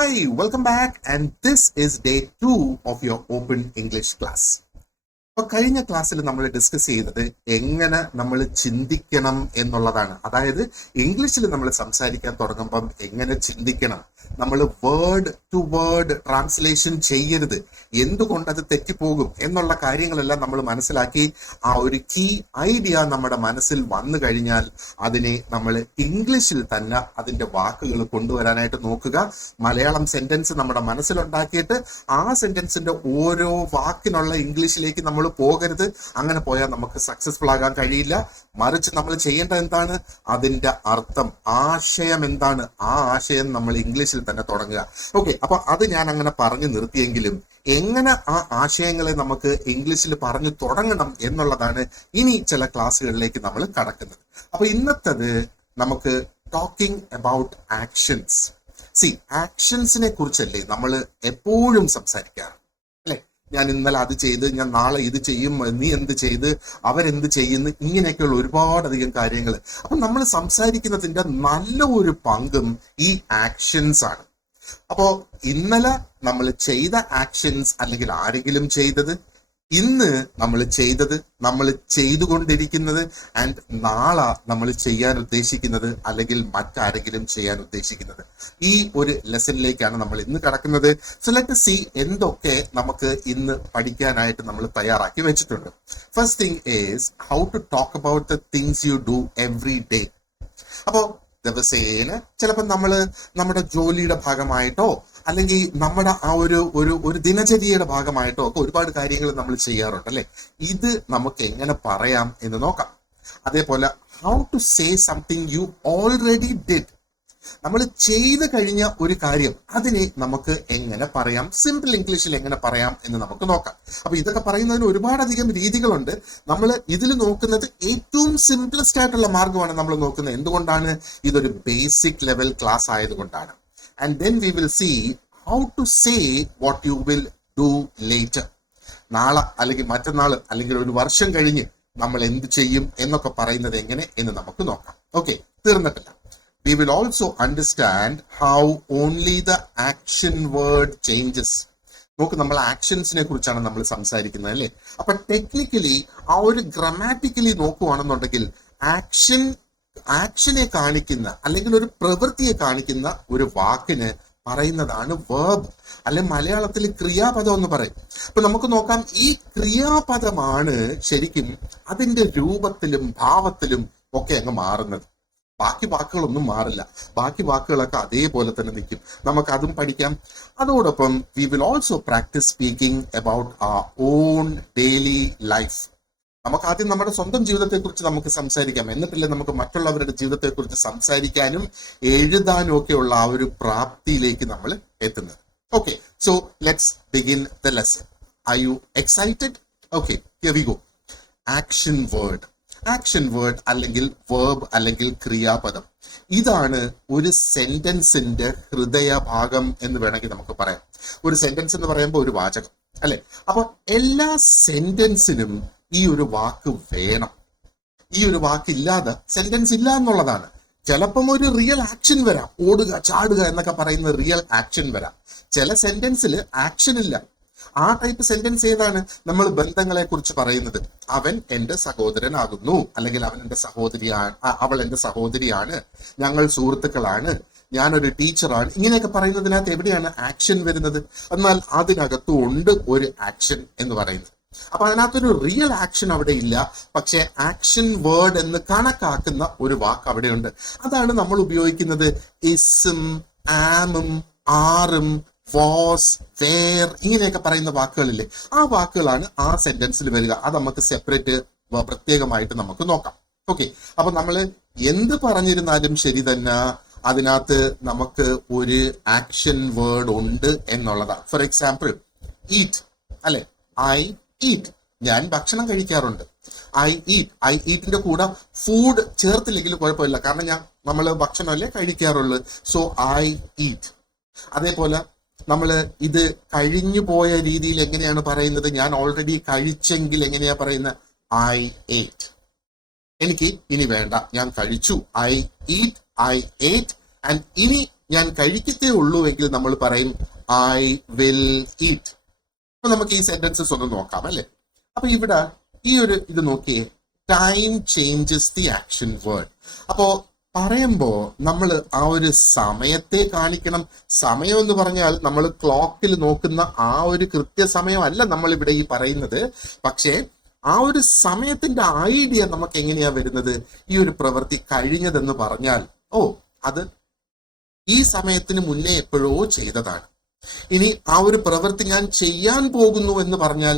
Hi, welcome back, and this is day 2 of your Open English class. അപ്പൊ കഴിഞ്ഞ ക്ലാസ്സിൽ നമ്മൾ ഡിസ്കസ് ചെയ്തത് എങ്ങനെ നമ്മൾ ചിന്തിക്കണം എന്നുള്ളതാണ്. അതായത് ഇംഗ്ലീഷിൽ നമ്മൾ സംസാരിക്കാൻ തുടങ്ങുമ്പം എങ്ങനെ ചിന്തിക്കണം, നമ്മൾ വേർഡ് ടു വേർഡ് ട്രാൻസ്ലേഷൻ ചെയ്യരുത്, എന്തുകൊണ്ടത് തെറ്റിപ്പോകും എന്നുള്ള കാര്യങ്ങളെല്ലാം നമ്മൾ മനസ്സിലാക്കി. ആ ഒരു കീ ഐഡിയ നമ്മുടെ മനസ്സിൽ വന്നു കഴിഞ്ഞാൽ അതിനെ നമ്മൾ ഇംഗ്ലീഷിൽ തന്നെ അതിന്റെ വാക്കുകൾ കൊണ്ടുവരാനായിട്ട് നോക്കുക. മലയാളം സെന്റൻസ് നമ്മുടെ മനസ്സിലുണ്ടാക്കിയിട്ട് ആ സെന്റൻസിന്റെ ഓരോ വാക്കിനുള്ള ഇംഗ്ലീഷിലേക്ക് നമ്മൾ പോകരുത്. അങ്ങനെ പോയാൽ നമുക്ക് സക്സസ്ഫുൾ ആകാൻ കഴിയില്ല. മറിച്ച് നമ്മൾ ചെയ്യേണ്ടത് എന്താണ്, അതിന്റെ അർത്ഥം, ആശയം എന്താണ്, ആ ആശയം നമ്മൾ ഇംഗ്ലീഷിൽ തന്നെ തുടങ്ങുക. ഓക്കെ, അപ്പൊ അത് ഞാൻ അങ്ങനെ പറഞ്ഞു നിർത്തിയെങ്കിലും എങ്ങനെ ആ ആശയങ്ങളെ നമുക്ക് ഇംഗ്ലീഷിൽ പറഞ്ഞു തുടങ്ങണം എന്നുള്ളതാണ് ഇനി ചില ക്ലാസ്സുകളിലേക്ക് നമ്മൾ കടക്കുന്നത്. അപ്പൊ ഇന്നത്തത് നമുക്ക് ടോക്കിംഗ് അബൌട്ട് ആക്ഷൻസ്. ആക്ഷൻസിനെ കുറിച്ചല്ലേ നമ്മൾ എപ്പോഴും സംസാരിക്കാറ്, അല്ലെ? ഞാൻ ഇന്നലെ അത് ചെയ്ത്, ഞാൻ നാളെ ഇത് ചെയ്യും, നീ എന്ത് ചെയ്ത്, അവരെന്ത് ചെയ്യുന്നു, ഇങ്ങനെയൊക്കെയുള്ള ഒരുപാടധികം കാര്യങ്ങൾ. അപ്പൊ നമ്മൾ സംസാരിക്കുന്നതിന്റെ നല്ല ഒരു പങ്കും ഈ ആക്ഷൻസ് ആണ്. അപ്പോ ഇന്നലെ നമ്മൾ ചെയ്ത ആക്ഷൻസ്, അല്ലെങ്കിൽ ആരെങ്കിലും ചെയ്തത്, ഇന്ന് നമ്മൾ ചെയ്തത്, നമ്മൾ ചെയ്തുകൊണ്ടിരിക്കുന്നത്, ആൻഡ് നാളെ നമ്മൾ ചെയ്യാൻ ഉദ്ദേശിക്കുന്നത്, അല്ലെങ്കിൽ മറ്റാരെങ്കിലും ചെയ്യാൻ ഉദ്ദേശിക്കുന്നത്, ഈ ഒരു ലെസണിലേക്കാണ് നമ്മൾ ഇന്ന് കടക്കുന്നത്. സോ ലെറ്റ് സീ എന്തൊക്കെ നമുക്ക് ഇന്ന് പഠിക്കാനായിട്ട് നമ്മൾ തയ്യാറാക്കി വെച്ചിട്ടുണ്ട്. First thing is how to talk about the things you do every day. അപ്പോ ദിവസേന ചിലപ്പോൾ നമ്മൾ നമ്മുടെ ജോലിയുടെ ഭാഗമായിട്ടോ അല്ലെങ്കിൽ നമ്മുടെ ആ ഒരു ദിനചര്യയുടെ ഭാഗമായിട്ടോ ഒക്കെ ഒരുപാട് കാര്യങ്ങൾ നമ്മൾ ചെയ്യാറുണ്ട്, അല്ലെ? ഇത് നമുക്ക് എങ്ങനെ പറയാം എന്ന് നോക്കാം. അതേപോലെ how to say something you already did. നമ്മൾ ചെയ്ത് കഴിഞ്ഞ ഒരു കാര്യം, അതിനെ നമുക്ക് എങ്ങനെ പറയാം, സിമ്പിൾ ഇംഗ്ലീഷിൽ എങ്ങനെ പറയാം എന്ന് നമുക്ക് നോക്കാം. അപ്പൊ ഇതൊക്കെ പറയുന്നതിന് ഒരുപാടധികം രീതികളുണ്ട്. നമ്മൾ ഇതിൽ നോക്കുന്നത് ഏറ്റവും സിംപ്ലസ്റ്റ് ആയിട്ടുള്ള മാർഗമാണ് നമ്മൾ നോക്കുന്നത്. എന്തുകൊണ്ടാണ്? ഇതൊരു ബേസിക് ലെവൽ ക്ലാസ് ആയതുകൊണ്ടാണ്. And then we will see how to say what you will do later. നാളെ അല്ലെങ്കിൽ മറ്റന്നാൾ അല്ലെങ്കിൽ ഒരു വർഷം കഴിഞ്ഞ് നമ്മൾ എന്ത് ചെയ്യും എന്നൊക്കെ പറയുന്നത് എങ്ങനെ എന്ന് നമുക്ക് നോക്കാം. ഓക്കെ, തീർന്നിട്ടില്ല. We will also understand how only the action word changes. നോക്ക്, നമ്മൾ ആക്ഷൻസിനെ കുറിച്ചാണ് നമ്മൾ സംസാരിക്കുന്നത്, അല്ലേ? അപ്പൊ ടെക്നിക്കലി ആ ഒരു ഗ്രാമാറ്റിക്കലി നോക്കുവാണെന്നുണ്ടെങ്കിൽ ആക്ഷനെ കാണിക്കുന്ന അല്ലെങ്കിൽ ഒരു പ്രവൃത്തിയെ കാണിക്കുന്ന ഒരു വാക്കിന് പറയുന്നതാണ് വേർബ്, അല്ലെ മലയാളത്തിൽ ക്രിയാപദം എന്ന് പറയും. അപ്പൊ നമുക്ക് നോക്കാം, ഈ ക്രിയാപദമാണ് ശരിക്കും അതിന്റെ രൂപത്തിലും ഭാവത്തിലും ഒക്കെ അങ്ങ് മാറുന്നത്. ബാക്കി വാക്കുകളൊന്നും മാറില്ല, ബാക്കി വാക്കുകളൊക്കെ അതേപോലെ തന്നെ നിൽക്കും. നമുക്ക് അതും പഠിക്കാം. അതോടൊപ്പം we will also practice speaking about our own daily life. നമുക്ക് ആദ്യം നമ്മുടെ സ്വന്തം ജീവിതത്തെക്കുറിച്ച് നമുക്ക് സംസാരിക്കാം, എന്നിട്ടല്ലേ നമുക്ക് മറ്റുള്ളവരുടെ ജീവിതത്തെക്കുറിച്ച് സംസാരിക്കാനും എഴുതാനും ഒക്കെയുള്ള ആ ഒരു പ്രാപ്തിയിലേക്ക് നമ്മൾ എത്തുന്നത്. Okay, so let's begin the lesson. Are you excited? Okay, here we go. Action word. Action word അല്ലെങ്കിൽ വേർബ് അല്ലെങ്കിൽ ക്രിയാപദം, ഇതാണ് ഒരു സെന്റൻസിന്റെ ഹൃദയഭാഗം എന്ന് വേണമെങ്കിൽ നമുക്ക് പറയാം. ഒരു സെന്റൻസ് എന്ന് പറയുമ്പോൾ ഒരു വാചകം, അല്ലെ? അപ്പൊ എല്ലാ സെന്റൻസിനും ഈ ഒരു വാക്ക് വേണം. ഈ ഒരു വാക്കില്ലാതെ സെന്റൻസ് ഇല്ല എന്നുള്ളതാണ്. ചിലപ്പം ഒരു റിയൽ ആക്ഷൻ വരാം, ഓടുക ചാടുക എന്നൊക്കെ പറയുന്ന റിയൽ ആക്ഷൻ വരാം. ചില സെന്റൻസിൽ ആക്ഷൻ ഇല്ല. ആ ടൈപ്പ് സെന്റൻസ് ഏതാണ്? നമ്മൾ ബന്ധങ്ങളെ കുറിച്ച് പറയുന്നത്. അവൻ എന്റെ സഹോദരനാകുന്നു, അല്ലെങ്കിൽ അവൻ എന്റെ സഹോദരിയാണ്, അവൾ എന്റെ സഹോദരിയാണ്, ഞങ്ങൾ സുഹൃത്തുക്കളാണ്, ഞാനൊരു ടീച്ചറാണ്, ഇങ്ങനെയൊക്കെ പറയുന്നതിനകത്ത് എവിടെയാണ് ആക്ഷൻ വരുന്നത്? എന്നാൽ അതിനകത്തും ഉണ്ട് ഒരു ആക്ഷൻ എന്ന് പറയുന്നത്. അപ്പൊ അതിനകത്തൊരു റിയൽ ആക്ഷൻ അവിടെ ഇല്ല, പക്ഷെ ആക്ഷൻ വേർഡ് എന്ന് കണക്കാക്കുന്ന ഒരു വാക്ക് അവിടെയുണ്ട്. അതാണ് നമ്മൾ ഉപയോഗിക്കുന്നത് ഇസും ആമും ആറും വാസ് വേർ ഇങ്ങനെയൊക്കെ പറയുന്ന വാക്കുകളില്ലേ, ആ വാക്കുകളാണ് ആ സെന്റൻസിൽ വരിക. അത് നമുക്ക് സെപ്പറേറ്റ് പ്രത്യേകമായിട്ട് നമുക്ക് നോക്കാം. ഓക്കെ, അപ്പൊ നമ്മൾ എന്ത് പറഞ്ഞിരുന്നാലും ശരി തന്നെ അതിനകത്ത് നമുക്ക് ഒരു ആക്ഷൻ വേർഡ് ഉണ്ട് എന്നുള്ളതാണ്. ഫോർ എക്സാമ്പിൾ, ഈറ്റ്, അല്ലെ? ഐ ഈറ്റ്, ഞാൻ ഭക്ഷണം കഴിക്കാറുണ്ട്. ഐ ഈറ്റിന്റെ കൂടെ ഫുഡ് ചേർത്തില്ലെങ്കിലും കുഴപ്പമില്ല, കാരണം നമ്മൾ ഭക്ഷണമല്ലേ കഴിക്കാറുള്ളൂ. So I eat. അതേപോലെ നമ്മൾ ഇത് കഴിഞ്ഞു പോയ രീതിയിൽ എങ്ങനെയാണ് പറയുന്നത്? ഞാൻ ഓൾറെഡി കഴിച്ചെങ്കിൽ എങ്ങനെയാ പറയുന്നത്? ഐ ഏറ്റ്. എനിക്ക് ഇനി വേണ്ട, ഞാൻ കഴിച്ചു. ഐ ഈറ്റ്, ഐ ഏറ്റ്, ആൻഡ് ഇനി ഞാൻ കഴിക്കത്തേ ഉള്ളൂ എങ്കിൽ നമ്മൾ പറയും ഐ വിൽ ഈറ്റ്. അപ്പൊ നമുക്ക് ഈ സെന്റൻസസ് ഒന്ന് നോക്കാം അല്ലെ. അപ്പൊ ഇവിടെ ഈ ഒരു ഇത് നോക്കിയേ, time changes the action word. അപ്പോ പറയുമ്പോ നമ്മൾ ആ ഒരു സമയത്തെ കാണിക്കണം. സമയം എന്ന് പറഞ്ഞാൽ നമ്മൾ ക്ലോക്കിൽ നോക്കുന്ന ആ ഒരു കൃത്യസമയമല്ല നമ്മൾ ഇവിടെ ഈ പറയുന്നത്. പക്ഷേ ആ ഒരു സമയത്തിന്റെ ഐഡിയ നമുക്ക് എങ്ങനെയാ വരുന്നത്? ഈ ഒരു പ്രവൃത്തി കഴിഞ്ഞതെന്ന് പറഞ്ഞാൽ അത് ഈ സമയത്തിന് മുന്നേ എപ്പോഴോ ചെയ്തതാണ്. ഇനി ആ ഒരു പ്രവൃത്തി ഞാൻ ചെയ്യാൻ പോകുന്നു എന്ന് പറഞ്ഞാൽ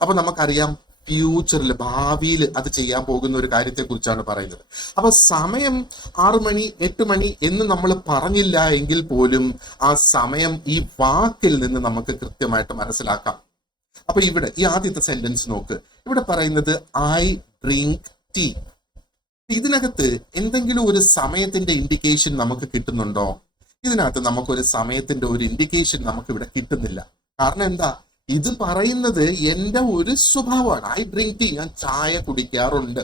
അപ്പൊ നമുക്കറിയാം ഫ്യൂച്ചറിൽ, ഭാവിയിൽ അത് ചെയ്യാൻ പോകുന്ന ഒരു കാര്യത്തെ കുറിച്ചാണ് പറയുന്നത്. അപ്പൊ സമയം 6 മണി 8 മണി എന്ന് നമ്മൾ പറഞ്ഞില്ല എങ്കിൽ പോലും ആ സമയം ഈ വാക്കിൽ നിന്ന് നമുക്ക് കൃത്യമായിട്ട് മനസ്സിലാക്കാം. അപ്പൊ ഇവിടെ ഈ ആദ്യത്തെ സെന്റൻസ് നോക്ക്. ഇവിടെ പറയുന്നത് ഐ ഡ്രിങ്ക് ടീ. ഇതിനകത്ത് എന്തെങ്കിലും ഒരു സമയത്തിന്റെ ഇൻഡിക്കേഷൻ നമുക്ക് കിട്ടുന്നുണ്ടോ? ഇതിനകത്ത് നമുക്കൊരു സമയത്തിന്റെ ഒരു ഇൻഡിക്കേഷൻ നമുക്ക് ഇവിടെ കിട്ടുന്നില്ല. കാരണം എന്താ? ഇത് പറയുന്നത് എന്റെ ഒരു സ്വഭാവമാണ്. ഐ ഡ്രിങ്ക് ടീ, ഞാൻ ചായ കുടിക്കാറുണ്ട്.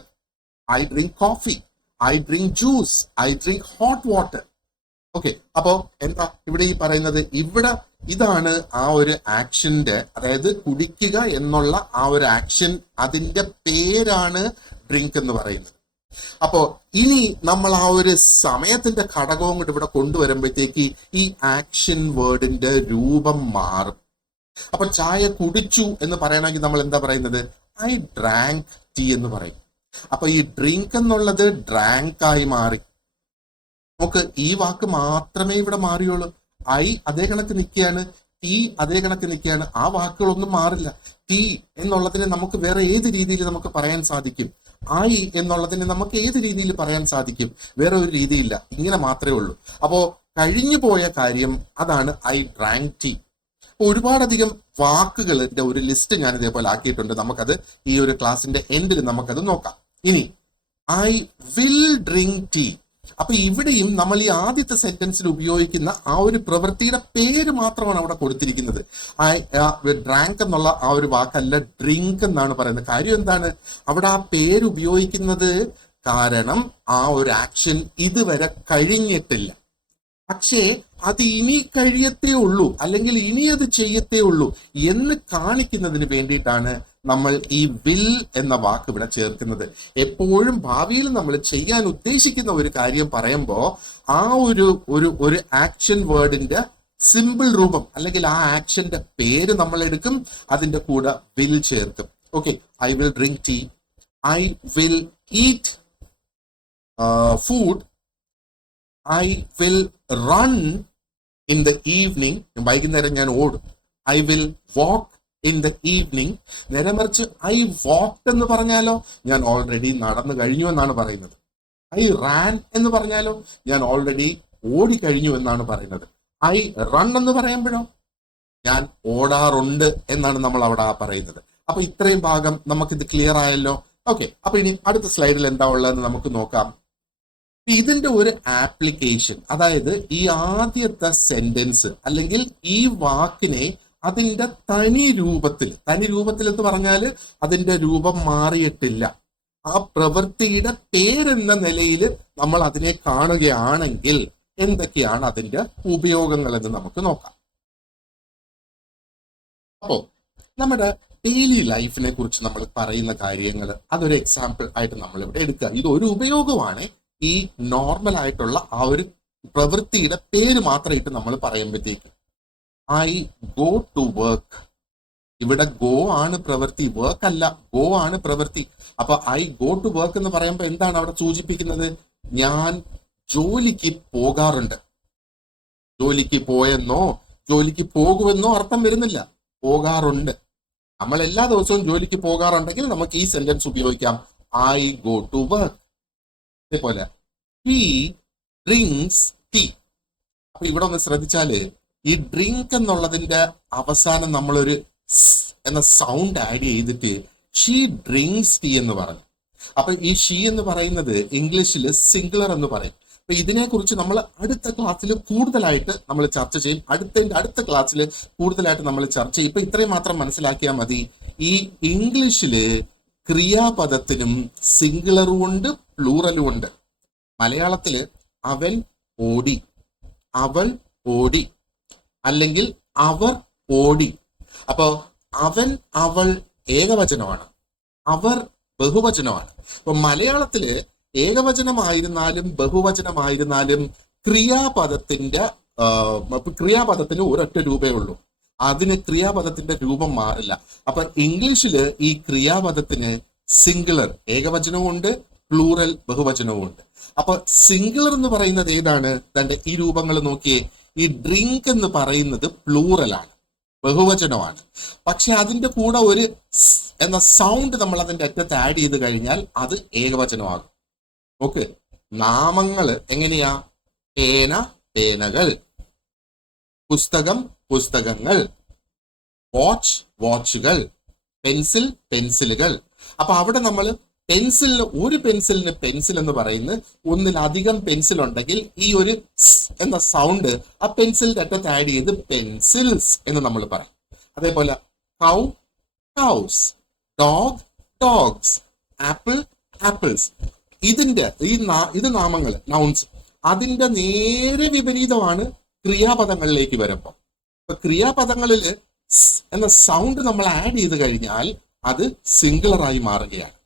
I drink coffee, I drink juice, I drink hot water. Okay, അപ്പോ എന്താ ഇവിടെ ഈ പറയുന്നത്? ഇവിടെ ഇതാണ് ആ ഒരു ആക്ഷന്റെ, അതായത് കുടിക്കുക എന്നുള്ള ആ ഒരു ആക്ഷൻ, അതിന്റെ പേരാണ് ഡ്രിങ്ക് എന്ന് പറയുന്നത്. അപ്പോ ഇനി നമ്മൾ ആ ഒരു സമയത്തിന്റെ ഘടകവും കൂടെ ഇവിടെ കൊണ്ടുവരുമ്പോഴത്തേക്ക് ഈ ആക്ഷൻ വേർഡിന്റെ രൂപം മാറും. അപ്പൊ ചായ കുടിച്ചു എന്ന് പറയണമെങ്കിൽ നമ്മൾ എന്താ പറയുന്നത്? ഐ ഡ്രാങ്ക് ടീ എന്ന് പറയും. അപ്പൊ ഈ ഡ്രിങ്ക് എന്നുള്ളത് ഡ്രാങ്ക് ആയി മാറി. നമുക്ക് ഈ വാക്ക് മാത്രമേ ഇവിടെ മാറിയുള്ളൂ. ഐ അതേ കണക്ക് നിൽക്കുകയാണ്, ടീ അതേ കണക്ക് നിൽക്കുകയാണ്. ആ വാക്കുകളൊന്നും മാറില്ല. ടീ എന്നുള്ളതിനെ നമുക്ക് വേറെ ഏത് രീതിയിൽ നമുക്ക് പറയാൻ സാധിക്കും? ഐ എന്നുള്ളതിനെ നമുക്ക് ഏത് രീതിയിൽ പറയാൻ സാധിക്കും? വേറെ ഒരു രീതിയില്ല, ഇങ്ങനെ മാത്രമേ ഉള്ളൂ. അപ്പോ കഴിഞ്ഞു പോയ കാര്യം അതാണ് ഐ ഡ്രാങ്ക് ടീ. ഒരുപാടധികം വാക്കുകളുടെ ഒരു ലിസ്റ്റ് ഞാൻ ഇതേപോലെ ആക്കിയിട്ടുണ്ട്. നമുക്കത് ഈ ഒരു ക്ലാസിന്റെ എൻഡിൽ നമുക്കത് നോക്കാം. ഇനി ഐ വിൽ ഡ്രിങ്ക് ടീ. അപ്പൊ ഇവിടെയും നമ്മൾ ഈ ആദ്യത്തെ സെന്റൻസിൽ ഉപയോഗിക്കുന്ന ആ ഒരു പ്രവൃത്തിയുടെ പേര് മാത്രമാണ് അവിടെ കൊടുത്തിരിക്കുന്നത്. ഡ്രാങ്ക് എന്നുള്ള ആ ഒരു വാക്കല്ല, ഡ്രിങ്ക് എന്നാണ് പറയുന്നത്. കാര്യം എന്താണ്? അവിടെ ആ പേര് ഉപയോഗിക്കുന്നത് കാരണം ആ ഒരു ആക്ഷൻ ഇതുവരെ കഴിഞ്ഞിട്ടില്ല. പക്ഷേ അത് ഇനി കഴിയത്തേ ഉള്ളൂ, അല്ലെങ്കിൽ ഇനി അത് ചെയ്യത്തേ ഉള്ളൂ എന്ന് കാണിക്കുന്നതിന് വേണ്ടിയിട്ടാണ് നമ്മൾ ഈ വിൽ എന്ന വാക്ക് ഇവിടെ ചേർക്കുന്നത്. എപ്പോഴും ഭാവിയിൽ നമ്മൾ ചെയ്യാൻ ഉദ്ദേശിക്കുന്ന ഒരു കാര്യം പറയുമ്പോൾ ആ ഒരു ആക്ഷൻ വേർഡിന്റെ സിമ്പിൾ രൂപം അല്ലെങ്കിൽ ആ ആക്ഷന്റെ പേര് നമ്മൾ എടുക്കും, അതിന്റെ കൂടെ വിൽ ചേർക്കും. Okay, I will drink tea, I will eat food, I will run in the evening, വൈകുന്നേരം ഞാൻ ഓടും. I will walk in the evening. നേരെ മറിച്ച് ഐ വാക്ക് എന്ന് പറഞ്ഞാലോ, ഞാൻ ഓൾറെഡി നടന്നു കഴിഞ്ഞു എന്നാണ് പറയുന്നത്. ഐ റാൻ എന്ന് പറഞ്ഞാലോ, ഞാൻ ഓൾറെഡി ഓടിക്കഴിഞ്ഞു എന്നാണ് പറയുന്നത്. ഐ റൺ എന്ന് പറയുമ്പോഴോ, ഞാൻ ഓടാറുണ്ട് എന്നാണ് നമ്മൾ അവിടെ പറയുന്നത്. അപ്പൊ ഇത്രയും ഭാഗം നമുക്കിത് ക്ലിയർ ആയല്ലോ. ഓക്കെ, അപ്പൊ ഇനി അടുത്ത സ്ലൈഡിൽ എന്താ ഉള്ളതെന്ന് നമുക്ക് നോക്കാം. ഇതിന്റെ ഒരു ആപ്ലിക്കേഷൻ, അതായത് ഈ ആദ്യത്തെ സെന്റൻസ് അല്ലെങ്കിൽ ഈ വാക്കിനെ അതിന്റെ തനി രൂപത്തിൽ എന്ന് പറഞ്ഞാൽ അതിന്റെ രൂപം മാറിയിട്ടില്ല, ആ പ്രവൃത്തിയുടെ പേരെന്ന നിലയിൽ നമ്മൾ അതിനെ കാണുകയാണെങ്കിൽ എന്തൊക്കെയാണ് അതിന്റെ ഉപയോഗങ്ങൾ എന്ന് നമുക്ക് നോക്കാം. അപ്പോ നമ്മുടെ ഡെയിലി ലൈഫിനെ കുറിച്ച് നമ്മൾ പറയുന്ന കാര്യങ്ങൾ, അതൊരു എക്സാമ്പിൾ ആയിട്ട് നമ്മൾ ഇവിടെ എടുക്കുക. ഇതൊരു ഉപയോഗമാണ്. ഈ നോർമൽ ആയിട്ടുള്ള ആ ഒരു പ്രവൃത്തിയുടെ പേര് മാത്രമായിട്ട് നമ്മൾ പറയുമ്പോഴത്തേക്ക് ഐ ഗോ ടു വർക്ക്. ഇവിടെ ഗോ ആണ് പ്രവൃത്തി, വർക്ക് അല്ല, ഗോ ആണ് പ്രവൃത്തി. അപ്പൊ ഐ ഗോ ടു വർക്ക് എന്ന് പറയുമ്പോൾ എന്താണ് അവിടെ സൂചിപ്പിക്കുന്നത്? ഞാൻ ജോലിക്ക് പോകാറുണ്ട്. ജോലിക്ക് പോയെന്നോ ജോലിക്ക് പോകുമെന്നോ അർത്ഥം വരുന്നില്ല, പോകാറുണ്ട്. നമ്മൾ എല്ലാ ദിവസവും ജോലിക്ക് പോകാറുണ്ടെങ്കിൽ നമുക്ക് ഈ സെന്റൻസ് ഉപയോഗിക്കാം, ഐ ഗോ ടു വർക്ക്. അതേപോലെ ഹി ഡ്രിങ്ക്സ് ടീ. അപ്പൊ ഇവിടെ ഒന്ന് ശ്രദ്ധിച്ചാല് ഈ ഡ്രിങ്ക് എന്നുള്ളതിന്റെ അവസാനം നമ്മളൊരു എന്ന സൗണ്ട് ആഡ് ചെയ്തിട്ട് ഷീ ഡ്രിങ്ക്സ് ടീ എന്ന് പറഞ്ഞു. അപ്പൊ ഈ ഷീ എന്ന് പറയുന്നത് ഇംഗ്ലീഷിൽ സിംഗുലർ എന്ന് പറയും. അപ്പൊ ഇതിനെക്കുറിച്ച് നമ്മൾ അടുത്ത ക്ലാസ്സിൽ കൂടുതലായിട്ട് നമ്മൾ ചർച്ച ചെയ്യും. അടുത്ത ക്ലാസ്സിൽ കൂടുതലായിട്ട് നമ്മൾ ചർച്ച ചെയ്യും. ഇപ്പൊ ഇത്രയും മാത്രം മനസ്സിലാക്കിയാൽ മതി. ഈ ഇംഗ്ലീഷില് ക്രിയാപദത്തിനും സിംഗുലറും ഉണ്ട്, പ്ലൂറലും ഉണ്ട്. മലയാളത്തില് അവൻ ഓടി, അവൾ ഓടി, അല്ലെങ്കിൽ അവർ ഓടി. അപ്പോ അവൻ അവൾ ഏകവചനമാണ്, അവർ ബഹുവചനമാണ്. അപ്പൊ മലയാളത്തില് ഏകവചനമായിരുന്നാലും ബഹുവചനമായിരുന്നാലും ക്രിയാപദത്തിന് ഒരൊറ്റ രൂപേ ഉള്ളൂ. അതിന് ക്രിയാപദത്തിന്റെ രൂപം മാറില്ല. അപ്പൊ ഇംഗ്ലീഷില് ഈ ക്രിയാപദത്തിന് സിംഗുലർ ഏകവചനവും ഉണ്ട്, പ്ലൂറൽ ബഹുവചനവും ഉണ്ട്. അപ്പൊ സിംഗുലർ എന്ന് പറയുന്നത് ഏതാണ്? തന്റെ ഈ രൂപങ്ങൾ നോക്കിയേ. ഈ ഡ്രിങ്ക് എന്ന് പറയുന്നത് പ്ലൂറലാണ്, ബഹുവചനമാണ്. പക്ഷെ അതിന്റെ കൂടെ ഒരു എന്ന സൗണ്ട് നമ്മൾ അതിന്റെ അറ്റത്ത് ആഡ് ചെയ്ത് കഴിഞ്ഞാൽ അത് ഏകവചനമാകും. ഓക്കെ, നാമങ്ങള് എങ്ങനെയാ? പേന പേനകൾ, പുസ്തകം പുസ്തകങ്ങൾ, വാച്ച് വാച്ചുകൾ, പെൻസിൽ പെൻസിലുകൾ. അപ്പൊ അവിടെ നമ്മൾ പെൻസിലിന്, ഒരു പെൻസിലിന് പെൻസിൽ എന്ന് പറയുന്നത് ഒന്നിലധികം പെൻസിൽ ഉണ്ടെങ്കിൽ ഈ ഒരു എന്ന സൗണ്ട് ആ പെൻസിലിന്റെ അറ്റത്ത് ആഡ് ചെയ്ത് പെൻസിൽസ് എന്ന് നമ്മൾ പറയും. അതേപോലെ cow cows, dog dogs, apple apples. ഇത് നാമങ്ങൾ, നൗൺസ്. അതിന്റെ നേരെ വിപരീതമാണ് ക്രിയാപദങ്ങളിലേക്ക് വരുമ്പോൾ. ഇപ്പൊ ക്രിയാപദങ്ങളിൽ എന്ന സൗണ്ട് നമ്മൾ ആഡ് ചെയ്ത് കഴിഞ്ഞാൽ അത് സിംഗുലറായി മാറുകയാണ്.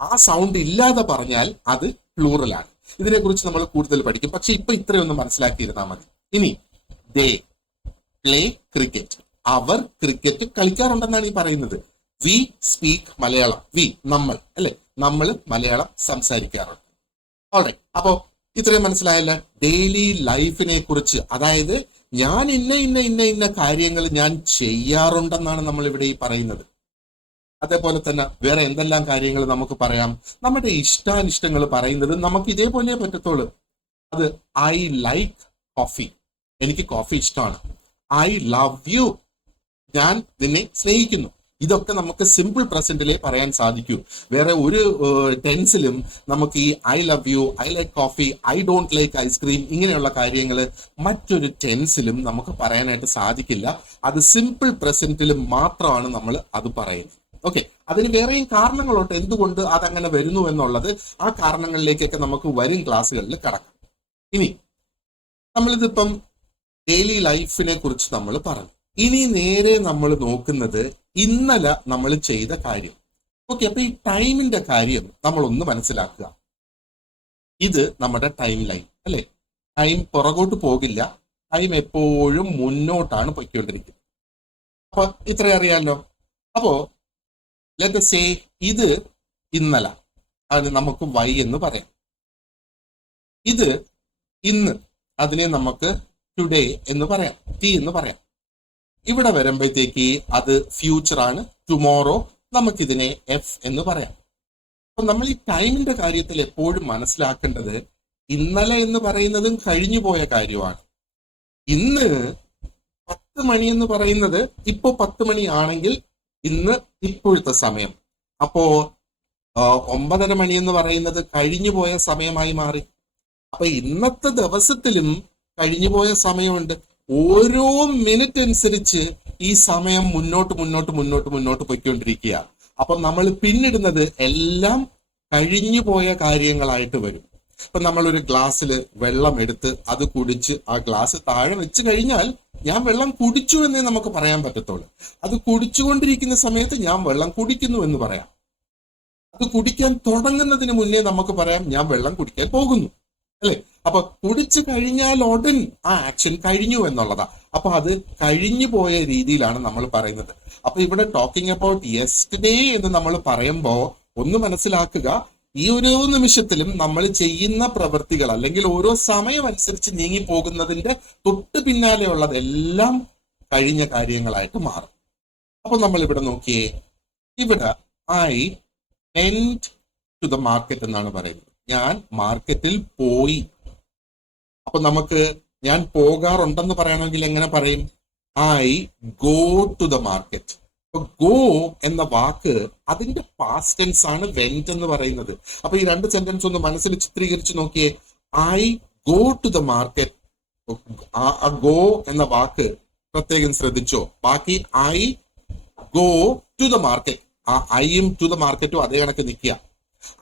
ആ സൗണ്ട് ഇല്ലാതെ പറഞ്ഞാൽ അത് പ്ലൂറലാണ്. ഇതിനെക്കുറിച്ച് നമ്മൾ കൂടുതൽ പഠിക്കും. പക്ഷെ ഇപ്പൊ ഇത്രയൊന്നും മനസ്സിലാക്കിയിരുന്നാൽ മതി. ഇനി ദേ പ്ലേ ക്രിക്കറ്റ്, അവർ ക്രിക്കറ്റ് കളിക്കാറുണ്ടെന്നാണ് ഈ പറയുന്നത്. വി സ്പീക്ക് മലയാളം, നമ്മൾ, അല്ലെ, നമ്മൾ മലയാളം സംസാരിക്കാറുണ്ട്. ഓൾറൈറ്റ്, അപ്പോ ഇത്രയും മനസ്സിലായല്ലോ ഡെയിലി ലൈഫിനെ കുറിച്ച്. അതായത് ഞാൻ ഇന്ന കാര്യങ്ങൾ ഞാൻ ചെയ്യാറുണ്ടെന്നാണ് നമ്മൾ ഇവിടെ ഈ പറയുന്നത്. അതേപോലെ തന്നെ വേറെ എന്തെല്ലാം കാര്യങ്ങൾ നമുക്ക് പറയാം. നമ്മുടെ ഇഷ്ടാനിഷ്ടങ്ങൾ പറയുന്നത് നമുക്ക് ഇതേപോലെ പറ്റത്തുള്ളൂ. അത് ഐ ലൈക്ക് കോഫി, എനിക്ക് കോഫി ഇഷ്ടമാണ്. ഐ ലവ് യു, ഞാൻ നിന്നെ സ്നേഹിക്കുന്നു. ഇതൊക്കെ നമുക്ക് സിമ്പിൾ പ്രസന്റിലേ പറയാൻ സാധിക്കൂ. വേറെ ഒരു ടെൻസിലും നമുക്ക് ഈ I love you, I like coffee, I don't like ice cream ഇങ്ങനെയുള്ള കാര്യങ്ങൾ മറ്റൊരു ടെൻസിലും നമുക്ക് പറയാനായിട്ട് സാധിക്കില്ല. അത് സിമ്പിൾ പ്രസന്റിൽ മാത്രമാണ് നമ്മൾ അത് പറയുന്നത്. ഓക്കെ, അതിന് വേറെയും കാരണങ്ങളുണ്ട് എന്തുകൊണ്ട് അതങ്ങനെ വരുന്നു എന്നുള്ളത്. ആ കാരണങ്ങളിലേക്കൊക്കെ നമുക്ക് വരും ക്ലാസ്സുകളിൽ കടക്കാം. ഇനി നമ്മളിതിപ്പം ഡെയിലി ലൈഫിനെ കുറിച്ച് നമ്മൾ പറഞ്ഞു. ഇനി നേരെ നമ്മൾ നോക്കുന്നത് ഇന്നലെ നമ്മൾ ചെയ്ത കാര്യം. ഓക്കെ, അപ്പൊ ഈ ടൈമിന്റെ കാര്യം നമ്മൾ ഒന്ന് മനസ്സിലാക്കുക. ഇത് നമ്മുടെ ടൈം ലൈൻ, അല്ലെ? ടൈം പുറകോട്ട് പോകില്ല, ടൈം എപ്പോഴും മുന്നോട്ടാണ് പൊയ്ക്കൊണ്ടിരിക്കുന്നത്. അപ്പൊ ഇത്ര അറിയാലോ. അപ്പോ ലെറ്റ് സേ ഇത് ഇന്നലെ, അതിന് നമുക്ക് വൈ എന്ന് പറയാം. ഇത് ഇന്ന്, അതിനെ നമുക്ക് ടുഡേ എന്ന് പറയാം, ടി എന്ന് പറയാം. ഇവിടെ വരുമ്പോഴത്തേക്ക് അത് ഫ്യൂച്ചർ ആണ്, ടുമോറോ, നമുക്കിതിനെ എഫ് എന്ന് പറയാം. അപ്പൊ നമ്മൾ ഈ ടൈമിന്റെ കാര്യത്തിൽ എപ്പോഴും മനസ്സിലാക്കേണ്ടത് ഇന്നലെ എന്ന് പറയുന്നതും കഴിഞ്ഞു പോയ കാര്യമാണ്. ഇന്ന് 10 മണി എന്ന് പറയുന്നത് ഇപ്പോ 10 മണി ആണെങ്കിൽ ഇന്ന് ഇപ്പോഴത്തെ സമയം. അപ്പോ 9:30 മണി എന്ന് പറയുന്നത് കഴിഞ്ഞു പോയ സമയമായി മാറി. അപ്പൊ ഇന്നത്തെ ദിവസത്തിലും കഴിഞ്ഞു പോയ സമയമുണ്ട്. ഓരോ മിനിറ്റ് അനുസരിച്ച് ഈ സമയം മുന്നോട്ട് മുന്നോട്ട് മുന്നോട്ട് മുന്നോട്ട് പോയിക്കൊണ്ടിരിക്കുക. അപ്പൊ നമ്മൾ പിന്നിടുന്നത് എല്ലാം കഴിഞ്ഞു പോയ കാര്യങ്ങളായിട്ട് വരും. ഇപ്പൊ നമ്മളൊരു ഗ്ലാസ്സിൽ വെള്ളം എടുത്ത് അത് കുടിച്ച് ആ ഗ്ലാസ് താഴെ വെച്ച് കഴിഞ്ഞാൽ ഞാൻ വെള്ളം കുടിച്ചു എന്നേ നമുക്ക് പറയാൻ പറ്റത്തുള്ളൂ. അത് കുടിച്ചുകൊണ്ടിരിക്കുന്ന സമയത്ത് ഞാൻ വെള്ളം കുടിക്കുന്നു എന്ന് പറയാം. അത് കുടിക്കാൻ തുടങ്ങുന്നതിന് മുന്നേ നമുക്ക് പറയാം ഞാൻ വെള്ളം കുടിക്കാൻ പോകുന്നു, അല്ലെ? അപ്പൊ കുടിച്ചു കഴിഞ്ഞാൽ ഉടൻ ആ ആക്ഷൻ കഴിഞ്ഞു എന്നുള്ളതാ. അപ്പൊ അത് കഴിഞ്ഞു പോയ രീതിയിലാണ് നമ്മൾ പറയുന്നത്. അപ്പൊ ഇവിടെ ടോക്കിംഗ് അബൌട്ട് യെസ്റ്റർഡേ എന്ന് നമ്മൾ പറയുമ്പോ ഒന്ന് മനസ്സിലാക്കുക, ഈ ഓരോ നിമിഷത്തിലും നമ്മൾ ചെയ്യുന്ന പ്രവൃത്തികൾ അല്ലെങ്കിൽ ഓരോ സമയം അനുസരിച്ച് നീങ്ങി പോകുന്നതിന്റെ തൊട്ട് പിന്നാലെ ഉള്ളതെല്ലാം കഴിഞ്ഞ കാര്യങ്ങളായിട്ട് മാറും. അപ്പൊ നമ്മൾ ഇവിടെ നോക്കിയേ, ഇവിടെ I went to the market എന്നാണ് പറയുന്നത്. ഞാൻ മാർക്കറ്റിൽ പോയി. അപ്പൊ നമുക്ക് ഞാൻ പോകാറുണ്ടെന്ന് പറയണമെങ്കിൽ എങ്ങനെ പറയും? I go to the market. അപ്പൊ ഗോ എന്ന വാക്ക് അതിന്റെ പാസ്റ്റ് ടെൻസ് ആണ് വെന്റ് എന്ന് പറയുന്നത്. അപ്പൊ ഈ രണ്ട് സെന്റൻസ് ഒന്ന് മനസ്സിൽ ചിത്രീകരിച്ച് നോക്കിയേ. I go to the market, ആ ഗോ എന്ന വാക്ക് പ്രത്യേകം ശ്രദ്ധിച്ചോ. ബാക്കി I go to the market, ആ ഐയും ടു ദ മാർക്കറ്റും അതേ കണക്ക് നിൽക്കുക.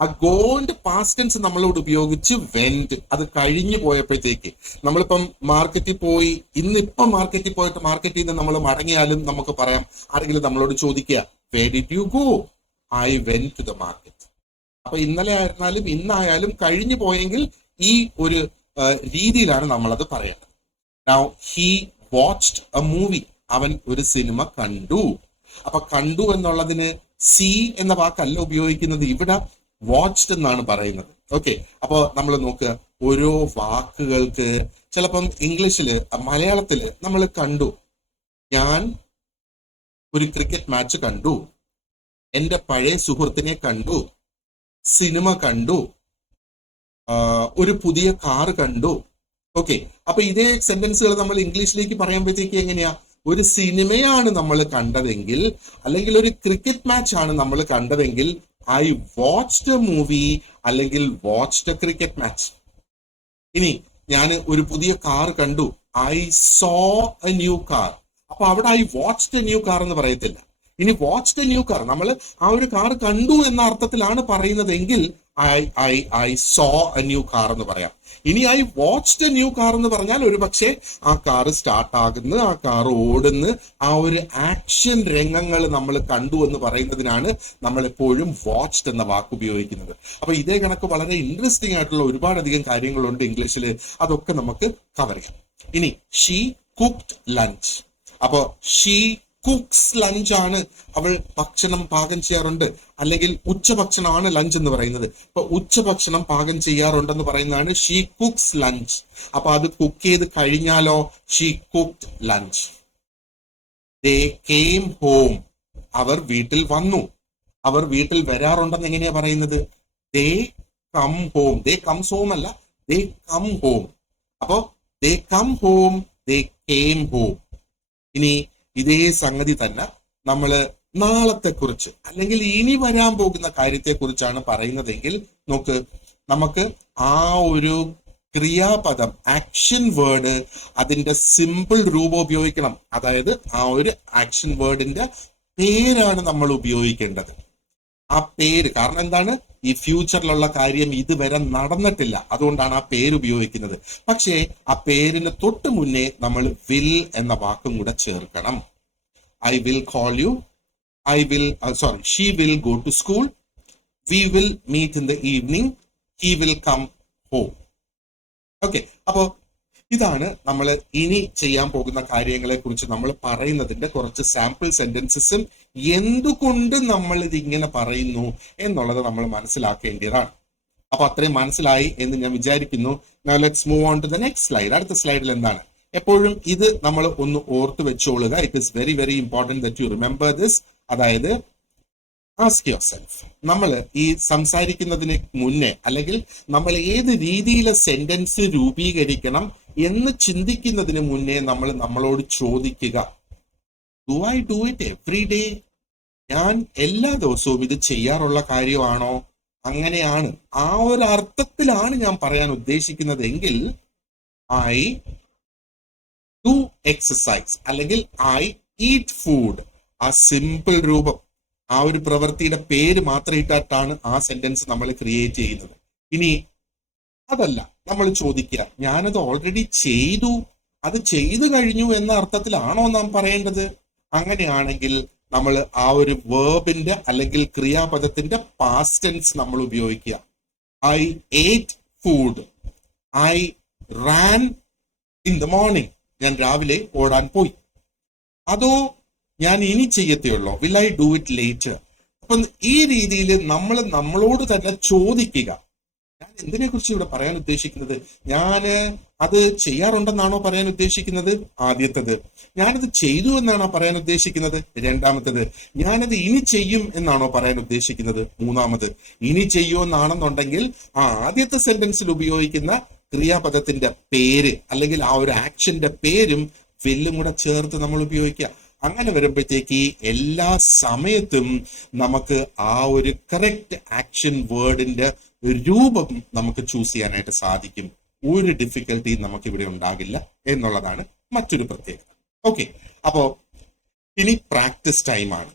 ആ ഗോന്റെ പാസ്റ്റ് ടെൻസ് നമ്മളോട് ഉപയോഗിച്ച് വെന്റ്, അത് കഴിഞ്ഞു പോയപ്പോഴത്തേക്ക് നമ്മളിപ്പം മാർക്കറ്റിൽ പോയി, ഇന്നിപ്പം മാർക്കറ്റിൽ പോയിട്ട് മാർക്കറ്റിൽ നിന്ന് നമ്മൾ മടങ്ങിയാലും നമുക്ക് പറയാം, ആരെങ്കിലും നമ്മളോട് ചോദിക്കുക where did you go? I went to the market. അപ്പൊ ഇന്നലെ ആയിരുന്നാലും ഇന്നായാലും കഴിഞ്ഞു പോയെങ്കിൽ ഈ ഒരു രീതിയിലാണ് നമ്മളത് പറയേണ്ടത്. Now he watched a movie. അവൻ ഒരു സിനിമ കണ്ടു. അപ്പൊ കണ്ടു എന്നുള്ളതിന് സി എന്ന വാക്കല്ല ഉപയോഗിക്കുന്നത്, ഇവിടെ വാച്ച്ഡ് എന്നാണ് പറയുന്നത്. ഓക്കെ, അപ്പൊ നമ്മൾ നോക്കുക, ഓരോ വാക്കുകൾക്ക് ചിലപ്പം ഇംഗ്ലീഷില് മലയാളത്തില് നമ്മൾ കണ്ടു, ഞാൻ ഒരു ക്രിക്കറ്റ് മാച്ച് കണ്ടു, എന്റെ പഴയ സുഹൃത്തിനെ കണ്ടു, സിനിമ കണ്ടു, ഒരു പുതിയ കാർ കണ്ടു. ഓക്കെ, അപ്പൊ ഇതേ സെന്റൻസുകൾ നമ്മൾ ഇംഗ്ലീഷിലേക്ക് പറയുമ്പോഴത്തേക്ക് എങ്ങനെയാ? ഒരു സിനിമയാണ് നമ്മൾ കണ്ടതെങ്കിൽ, അല്ലെങ്കിൽ ഒരു ക്രിക്കറ്റ് മാച്ച് ആണ് നമ്മൾ കണ്ടതെങ്കിൽ ഐ വാച്ച്ഡ് എ മൂവി, അല്ലെങ്കിൽ വാച്ച്ഡ് എ ക്രിക്കറ്റ് മാച്ച്. ഇനി ഞാൻ ഒരു പുതിയ കാർ കണ്ടു, I saw a new car. അപ്പൊ അവിടെ I watched a new car എന്ന് പറയത്തില്ല. ഇനി വാച്ച്ഡ് എ ന്യൂ കാർ, നമ്മൾ ആ ഒരു കാർ കണ്ടു എന്ന അർത്ഥത്തിലാണ് പറയുന്നതെങ്കിൽ I saw a new car എന്ന് പറയാം. ഇനി I watched a new car എന്ന് പറഞ്ഞാൽ ഒരു പക്ഷേ ആ കാർ സ്റ്റാർട്ട് ആകുന്നു, ആ കാർ ഓടുന്നു, ആ ഒരു ആക്ഷൻ രംഗങ്ങൾ നമ്മൾ കണ്ടു എന്ന് പറയുന്നതിനാണ് നമ്മൾ എപ്പോഴും വാച്ച്ഡ് എന്ന വാക്ക് ഉപയോഗിക്കുന്നത്. അപ്പൊ ഇതേ കണക്ക് വളരെ ഇൻട്രസ്റ്റിംഗ് ആയിട്ടുള്ള ഒരുപാടധികം കാര്യങ്ങളുണ്ട് ഇംഗ്ലീഷിൽ, അതൊക്കെ നമുക്ക് കവർ ചെയ്യാം. ഇനി ഷീ കുക്ക്ഡ് ലഞ്ച്. അപ്പൊ ഷീ കുക്സ് ലഞ്ച് ആണ്, അവൾ ഭക്ഷണം പാകം ചെയ്യാറുണ്ട്, അല്ലെങ്കിൽ ഉച്ചഭക്ഷണമാണ് ലഞ്ച് എന്ന് പറയുന്നത്. അപ്പൊ ഉച്ചഭക്ഷണം പാകം ചെയ്യാറുണ്ടെന്ന് പറയുന്നതാണ് ഷീ കുക്സ് ലഞ്ച്. അപ്പൊ അത് കുക്ക് ചെയ്ത് കഴിഞ്ഞാലോ she cooked lunch. They came home. അവർ വീട്ടിൽ വന്നു. അവർ വീട്ടിൽ വരാറുണ്ടെന്ന് എങ്ങനെയാ പറയുന്നത്? They come home. They comes home അല്ല, ദേ കം ഹോം. അപ്പോ they come home, they came home. ഇനി ഇതേ സംഗതി തന്നെ നമ്മൾ നാളത്തെ കുറിച്ച് അല്ലെങ്കിൽ ഇനി വരാൻ പോകുന്ന കാര്യത്തെ കുറിച്ചാണ് പറയുന്നതെങ്കിൽ നോക്ക്, നമുക്ക് ആ ഒരു ക്രിയാപദം ആക്ഷൻ വേർഡ് അതിന്റെ സിമ്പിൾ രൂപം ഉപയോഗിക്കണം. അതായത് ആ ഒരു ആക്ഷൻ വേർഡിന്റെ പേരാണ് നമ്മൾ ഉപയോഗിക്കേണ്ടത്. ആ പേര്, കാരണം എന്താണ്, ഈ ഫ്യൂച്ചറിലുള്ള കാര്യം ഇതുവരെ നടന്നിട്ടില്ല, അതുകൊണ്ടാണ് ആ പേര് ഉപയോഗിക്കുന്നത്. പക്ഷേ ആ പേരിന് തൊട്ട് മുന്നേ നമ്മൾ വിൽ എന്ന വാക്കും കൂടെ ചേർക്കണം. I will call you, I will she will go to school, we will meet in the evening, he will come home. Okay, അപ്പോ ഇതാണ് നമ്മൾ ഇനി ചെയ്യാൻ പോകുന്ന കാര്യങ്ങളെ കുറിച്ച് നമ്മൾ പറയുന്നതിന്റെ കുറച്ച് സാമ്പിൾ സെന്റൻസസും എന്തുകൊണ്ട് നമ്മൾ ഇതിങ്ങനെ പറയുന്നു എന്നുള്ളത് നമ്മൾ മനസ്സിലാക്കേണ്ടതാണ്. അപ്പൊ അത്രയും മനസ്സിലായി എന്ന് ഞാൻ വിചാരിക്കുന്നു. Now let's move on to the next slide. അടുത്ത സ്ലൈഡിൽ എന്താണ്? എപ്പോഴും ഇത് നമ്മൾ ഒന്ന് ഓർത്ത് വെച്ചോളുക. It is very very important that you remember this. അതായത് ആസ്ക് യുവർ സെൽഫ്, നമ്മൾ ഈ സംസാരിക്കുന്നതിന് മുന്നേ അല്ലെങ്കിൽ നമ്മൾ ഏത് രീതിയിലെ സെന്റൻസ് രൂപീകരിക്കണം എന്ന് ചിന്തിക്കുന്നതിന് മുന്നേ നമ്മൾ നമ്മളോട് ചോദിക്കുക, do I do it every day? ഞാൻ എല്ലാ ദിവസവും ഇത് ചെയ്യാറുള്ള കാര്യമാണോ? അങ്ങനെയാണ്, ആ ഒരു അർത്ഥത്തിലാണ് ഞാൻ പറയാൻ ഉദ്ദേശിക്കുന്നതെങ്കിൽ ഐ ഡു എക്സസൈസ് അല്ലെങ്കിൽ ഐ ഈറ്റ് ഫുഡ്. ആ സിമ്പിൾ രൂപം, ആ ഒരു പ്രവൃത്തിയുടെ പേര് മാത്രം ഇട്ടിട്ടാണ് ആ സെന്റൻസ് നമ്മൾ ക്രിയേറ്റ് ചെയ്യുന്നത്. ഇനി അതല്ല, നമ്മൾ ചോദിക്കുക, ഞാനത് ഓൾറെഡി ചെയ്തു, അത് ചെയ്തു കഴിഞ്ഞു എന്ന അർത്ഥത്തിലാണോ നാം പറയേണ്ടത്? അങ്ങനെയാണെങ്കിൽ നമ്മൾ ആ ഒരു വേർബിന്റെ അല്ലെങ്കിൽ ക്രിയാപദത്തിന്റെ പാസ്റ്റ് ടെൻസ് നമ്മൾ ഉപയോഗിക്കുക. ഐ ഏറ്റ് food, I Rann in the morning. ഞാൻ രാവിലെ ഓടാൻ പോയി. അതോ ഞാൻ ഇനി ചെയ്യത്തേ ഉള്ളോ? Will I do it later? അപ്പം ഈ രീതിയിൽ നമ്മൾ നമ്മളോട് തന്നെ ചോദിക്കുക, ഞാൻ എന്തിനെ കുറിച്ച് ഇവിടെ പറയാൻ ഉദ്ദേശിക്കുന്നത്? ഞാന് അത് ചെയ്യാറുണ്ടെന്നാണോ പറയാൻ ഉദ്ദേശിക്കുന്നത്? ആദ്യത്തത്. ഞാനത് ചെയ്തു എന്നാണോ പറയാൻ ഉദ്ദേശിക്കുന്നത്? രണ്ടാമത്തത്. ഞാനത് ഇനി ചെയ്യും എന്നാണോ പറയാൻ ഉദ്ദേശിക്കുന്നത്? മൂന്നാമത്. ഇനി ചെയ്യുമെന്നാണെന്നുണ്ടെങ്കിൽ ആ ആദ്യത്തെ സെന്റൻസിൽ ഉപയോഗിക്കുന്ന ക്രിയാപദത്തിന്റെ പേര് അല്ലെങ്കിൽ ആ ഒരു ആക്ഷന്റെ പേരും വില്ലും കൂടെ ചേർത്ത് നമ്മൾ ഉപയോഗിക്കുക. അങ്ങനെ വരുമ്പോഴത്തേക്ക് എല്ലാ സമയത്തും നമുക്ക് ആ ഒരു കറക്റ്റ് ആക്ഷൻ വേർഡിന്റെ രൂപം നമുക്ക് ചൂസ് ചെയ്യാനായിട്ട് സാധിക്കും. ഒരു ഡിഫിക്കൽട്ടി നമുക്ക് ഇവിടെ ഉണ്ടാകില്ല എന്നുള്ളതാണ് മറ്റൊരു പ്രത്യേകത. ഓക്കെ, അപ്പോ ഇനി പ്രാക്ടീസ് ടൈമാണ്.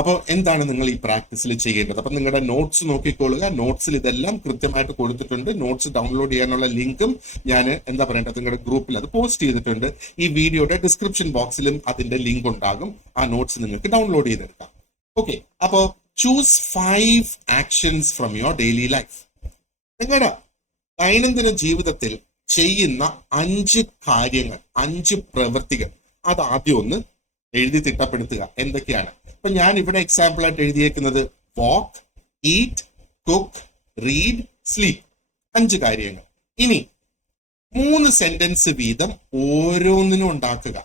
അപ്പോൾ എന്താണ് നിങ്ങൾ ഈ പ്രാക്ടീസിൽ ചെയ്യേണ്ടത്? അപ്പൊ നിങ്ങളുടെ നോട്ട്സ് നോക്കിക്കൊള്ളുക. നോട്ട്സിൽ ഇതെല്ലാം കൃത്യമായിട്ട് കൊടുത്തിട്ടുണ്ട്. നോട്ട്സ് ഡൗൺലോഡ് ചെയ്യാനുള്ള ലിങ്കും ഞാൻ എന്താ പറയേണ്ടത് നിങ്ങളുടെ ഗ്രൂപ്പിൽ അത് പോസ്റ്റ് ചെയ്തിട്ടുണ്ട്. ഈ വീഡിയോയുടെ ഡിസ്ക്രിപ്ഷൻ ബോക്സിലും അതിന്റെ ലിങ്ക് ഉണ്ടാകും. ആ നോട്ട്സ് നിങ്ങൾക്ക് ഡൗൺലോഡ് ചെയ്തെടുക്കാം. ഓക്കെ, അപ്പോൾ choose 5 actions from your daily life. നിങ്ങളുടെ ദൈനംദിന ജീവിതത്തിൽ ചെയ്യുന്ന 5 കാര്യങ്ങൾ, 5 പ്രവൃത്തികൾ, അത് ആദ്യം ഒന്ന് എഴുതി തിട്ടപ്പെടുത്തുക. എന്തൊക്കെയാണ്? അപ്പൊ ഞാൻ ഇവിടെ എക്സാമ്പിൾ ആയിട്ട് എഴുതിയേക്കുന്നത് വാക്ക്, ഈറ്റ്, കുക്ക്, റീഡ്, സ്ലീപ്പ്. 5 കാര്യങ്ങൾ. ഇനി 3 സെന്റൻസ് വീതം ഓരോന്നിനും ഉണ്ടാക്കുക.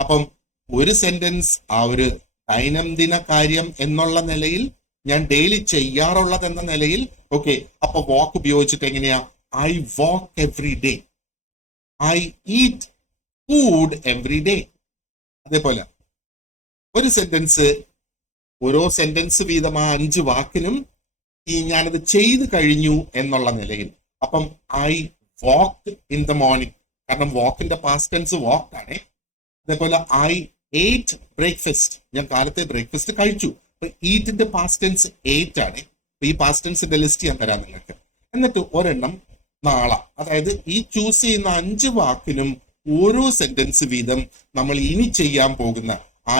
അപ്പം ഒരു സെന്റൻസ് ആ ഒരു ദൈനംദിന കാര്യം എന്നുള്ള നിലയിൽ, ഞാൻ ഡെയിലി ചെയ്യാറുള്ളത് എന്ന നിലയിൽ. ഓക്കെ, അപ്പൊ വാക്ക് ഉപയോഗിച്ചിട്ട് എങ്ങനെയാ? I walk every day, I eat food every day. അതേപോലെ ഒരു സെന്റൻസ്, ഓരോ സെന്റൻസ് വീതം ആ 5 വാക്കിനും ഞാനത് ചെയ്തു കഴിഞ്ഞു എന്നുള്ള നിലയിൽ. അപ്പം I walk in the morning, കാരണം വാക്കിന്റെ പാസ്റ്റ് ടെൻസ് വാക്ക് ആണ്. അതേപോലെ ഐ ഏറ്റ് ബ്രേക്ക്ഫാസ്റ്റ്, ഞാൻ കാലത്തെ ബ്രേക്ക്ഫാസ്റ്റ് കഴിച്ചു. അപ്പൊ ഈറ്റിന്റെ പാസ്റ്റ് ടെൻസ് ഏറ്റ് ആണ്. ഈ പാസ്റ്റ് ടെൻസിന്റെ ലിസ്റ്റ് ഞാൻ തരാം നിങ്ങൾക്ക്. എന്നിട്ട് ഒരെണ്ണം നാളെ, അതായത് ഈ ചൂസ് ചെയ്യുന്ന 5 വാക്കിനും ഓരോ സെന്റൻസ് വീതം നമ്മൾ ഇനി ചെയ്യാൻ പോകുന്ന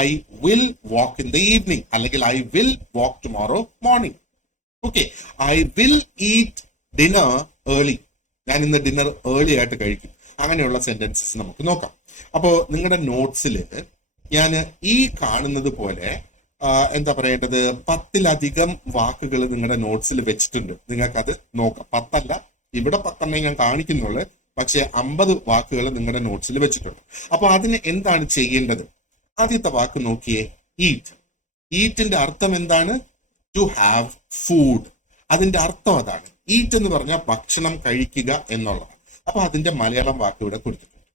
I will walk in the evening, അല്ലെങ്കിൽ I will walk tomorrow morning. Okay, I will eat dinner early, ഞാൻ ഇന്ന് ഡിന്നർ ഏർലി ആയിട്ട് കഴിക്കും. അങ്ങനെയുള്ള സെന്റൻസസ് നമുക്ക് നോക്കാം. അപ്പോൾ നിങ്ങളുടെ നോട്ട്സിൽ ഞാൻ ഈ കാണുന്നത് പോലെ എന്താ പറയേണ്ടത് 10-ലധികം വാക്കുകൾ നിങ്ങളുടെ നോട്ട്സിൽ വെച്ചിട്ടുണ്ട്. നിങ്ങൾക്കത് നോക്കാം. 10 അല്ല, ഇവിടെ 10 ഞാൻ കാണിക്കുന്നുള്ളൂ, പക്ഷെ 50 വാക്കുകൾ നിങ്ങളുടെ നോട്ട്സിൽ വെച്ചിട്ടുണ്ട്. അപ്പൊ അതിന് എന്താണ് ചെയ്യേണ്ടത്? ആദ്യത്തെ വാക്ക് നോക്കിയേ, ഈറ്റ്. ഈറ്റിന്റെ അർത്ഥം എന്താണ്? To have food. അതിന്റെ അർത്ഥം അതാണ്. ഈറ്റ് എന്ന് പറഞ്ഞാൽ ഭക്ഷണം കഴിക്കുക എന്നുള്ളതാണ്. അപ്പൊ അതിന്റെ മലയാളം വാക്ക് ഇവിടെ കൊടുത്തിട്ടുണ്ട്.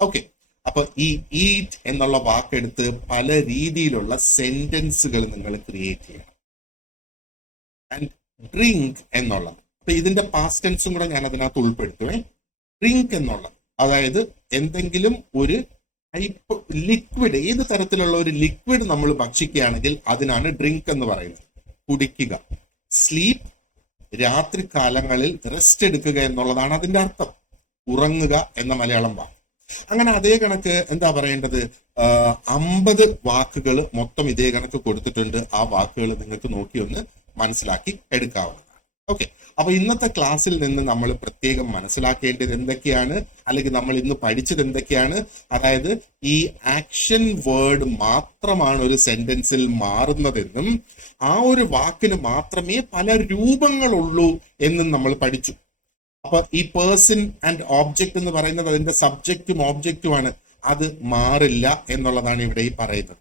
ഓക്കെ, അപ്പൊ ഈ ഈറ്റ് എന്നുള്ള വാക്കെടുത്ത് പല രീതിയിലുള്ള സെന്റൻസുകൾ നിങ്ങൾ ക്രിയേറ്റ് ചെയ്യണം. ആൻഡ് ഡ്രിങ്ക് എന്നുള്ളത്, അപ്പൊ ഇതിന്റെ പാസ്റ്റ് ടെൻസും കൂടെ ഞാൻ അതിനകത്ത് ഉൾപ്പെടുത്തുവേ. ഡ്രിങ്ക് എന്നുള്ളത് അതായത് എന്തെങ്കിലും ഒരു ടൈപ്പ് ലിക്വിഡ്, ഏത് തരത്തിലുള്ള ഒരു ലിക്വിഡ് നമ്മൾ ഭക്ഷിക്കുകയാണെങ്കിൽ അതിനാണ് ഡ്രിങ്ക് എന്ന് പറയുന്നത്. കുടിക്കുക. സ്ലീപ്പ്, രാത്രി കാലങ്ങളിൽ റെസ്റ്റ് എടുക്കുക എന്നുള്ളതാണ് അതിന്റെ അർത്ഥം. ഉറങ്ങുക എന്ന മലയാളം വാക്ക്. അങ്ങനെ അതേ കണക്ക് എന്താ പറയേണ്ടത് 50 വാക്കുകൾ മൊത്തം ഇതേ കണക്ക് കൊടുത്തിട്ടുണ്ട്. ആ വാക്കുകൾ നിങ്ങൾക്ക് നോക്കി ഒന്ന് മനസ്സിലാക്കി എടുക്കാവുന്നതാണ്. ഓക്കെ, അപ്പൊ ഇന്നത്തെ ക്ലാസ്സിൽ നിന്ന് നമ്മൾ പ്രത്യേകം മനസ്സിലാക്കേണ്ടത് എന്തൊക്കെയാണ്, അല്ലെങ്കിൽ നമ്മൾ ഇന്ന് പഠിച്ചത് എന്തൊക്കെയാണ്? അതായത് ഈ ആക്ഷൻ വേർഡ് മാത്രമാണ് ഒരു സെന്റൻസിൽ മാറുന്നതെന്നും ആ ഒരു വാക്കിന് മാത്രമേ പല രൂപങ്ങളുള്ളൂ എന്നും നമ്മൾ പഠിച്ചു. അപ്പൊ ഈ പേഴ്സൺ ആൻഡ് ഓബ്ജക്റ്റ് എന്ന് പറയുന്നത് അതിന്റെ സബ്ജക്റ്റും ഓബ്ജക്റ്റുമാണ്, അത് മാറില്ല എന്നുള്ളതാണ് ഇവിടെ ഈ പറയുന്നത്.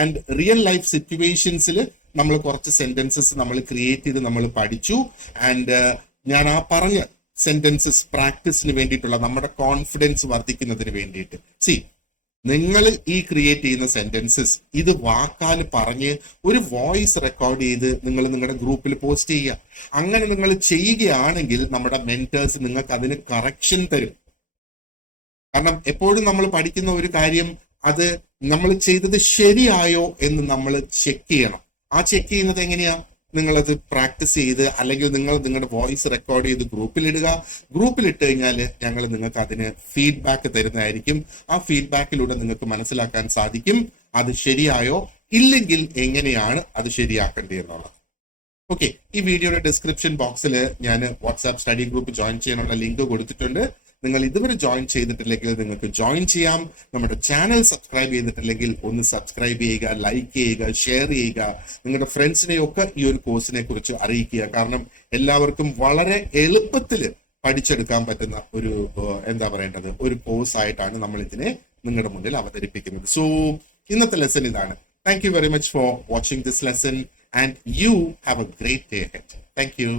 ആൻഡ് റിയൽ ലൈഫ് സിറ്റുവേഷൻസിൽ നമ്മൾ കുറച്ച് സെന്റൻസസ് നമ്മൾ ക്രിയേറ്റ് ചെയ്ത് നമ്മൾ പഠിച്ചു. ആൻഡ് ഞാൻ ആ പറഞ്ഞ സെന്റൻസസ് പ്രാക്ടീസിന് വേണ്ടിയിട്ടുള്ള നമ്മുടെ കോൺഫിഡൻസ് വർദ്ധിക്കുന്നതിന് വേണ്ടിയിട്ട്, നിങ്ങൾ ഈ ക്രിയേറ്റ് ചെയ്യുന്ന സെന്റൻസസ് ഇത് വാക്കാൽ പറഞ്ഞ് ഒരു വോയിസ് റെക്കോർഡ് ചെയ്ത് നിങ്ങൾ നിങ്ങളുടെ ഗ്രൂപ്പിൽ പോസ്റ്റ് ചെയ്യുക. അങ്ങനെ നിങ്ങൾ ചെയ്യുകയാണെങ്കിൽ നമ്മുടെ മെന്റേഴ്സ് നിങ്ങൾക്ക് അതിന് കറക്ഷൻ തരും. കാരണം എപ്പോഴും നമ്മൾ പഠിക്കുന്ന ഒരു കാര്യം അത് നമ്മൾ ചെയ്തത് ശരിയായോ എന്ന് നമ്മൾ ചെക്ക് ചെയ്യണം. ആ ചെക്ക് ചെയ്യുന്നത് എങ്ങനെയാ? നിങ്ങളത് പ്രാക്ടീസ് ചെയ്ത് അല്ലെങ്കിൽ നിങ്ങൾ നിങ്ങളുടെ വോയിസ് റെക്കോർഡ് ചെയ്ത് ഗ്രൂപ്പിലിടുക. ഗ്രൂപ്പിലിട്ട് കഴിഞ്ഞാൽ ഞങ്ങൾ നിങ്ങൾക്ക് അതിന് ഫീഡ്ബാക്ക് തരുന്നതായിരിക്കും. ആ ഫീഡ്ബാക്കിലൂടെ നിങ്ങൾക്ക് മനസ്സിലാക്കാൻ സാധിക്കും അത് ശരിയായോ, ഇല്ലെങ്കിൽ എങ്ങനെയാണ് അത് ശരിയാക്കേണ്ടത് എന്നുള്ളത്. ഓക്കെ, ഈ വീഡിയോയുടെ ഡിസ്ക്രിപ്ഷൻ ബോക്സിൽ ഞാൻ വാട്സാപ്പ് സ്റ്റഡി ഗ്രൂപ്പ് ജോയിൻ ചെയ്യാനുള്ള ലിങ്ക് കൊടുത്തിട്ടുണ്ട്. നിങ്ങൾ ഇതുവരെ ജോയിൻ ചെയ്തിട്ടില്ലെങ്കിൽ നിങ്ങൾക്ക് ജോയിൻ ചെയ്യാം. നമ്മുടെ ചാനൽ സബ്സ്ക്രൈബ് ചെയ്തിട്ടില്ലെങ്കിൽ ഒന്ന് സബ്സ്ക്രൈബ് ചെയ്യുക, ലൈക്ക് ചെയ്യുക, ഷെയർ ചെയ്യുക. നിങ്ങളുടെ ഫ്രണ്ട്സിനെയൊക്കെ ഈ ഒരു കോഴ്സിനെ കുറിച്ച് അറിയിക്കുക. കാരണം എല്ലാവർക്കും വളരെ എളുപ്പത്തിൽ പഠിച്ചെടുക്കാൻ പറ്റുന്ന ഒരു എന്താ പറയേണ്ടത് ഒരു കോഴ്സ് ആയിട്ടാണ് നമ്മൾ ഇതിനെ നിങ്ങളുടെ മുന്നിൽ അവതരിപ്പിക്കുന്നത്. സോ ഇന്നത്തെ ലെസൺ ഇതാണ്. Thank you very much for watching this lesson and you have A great day ahead. Thank you.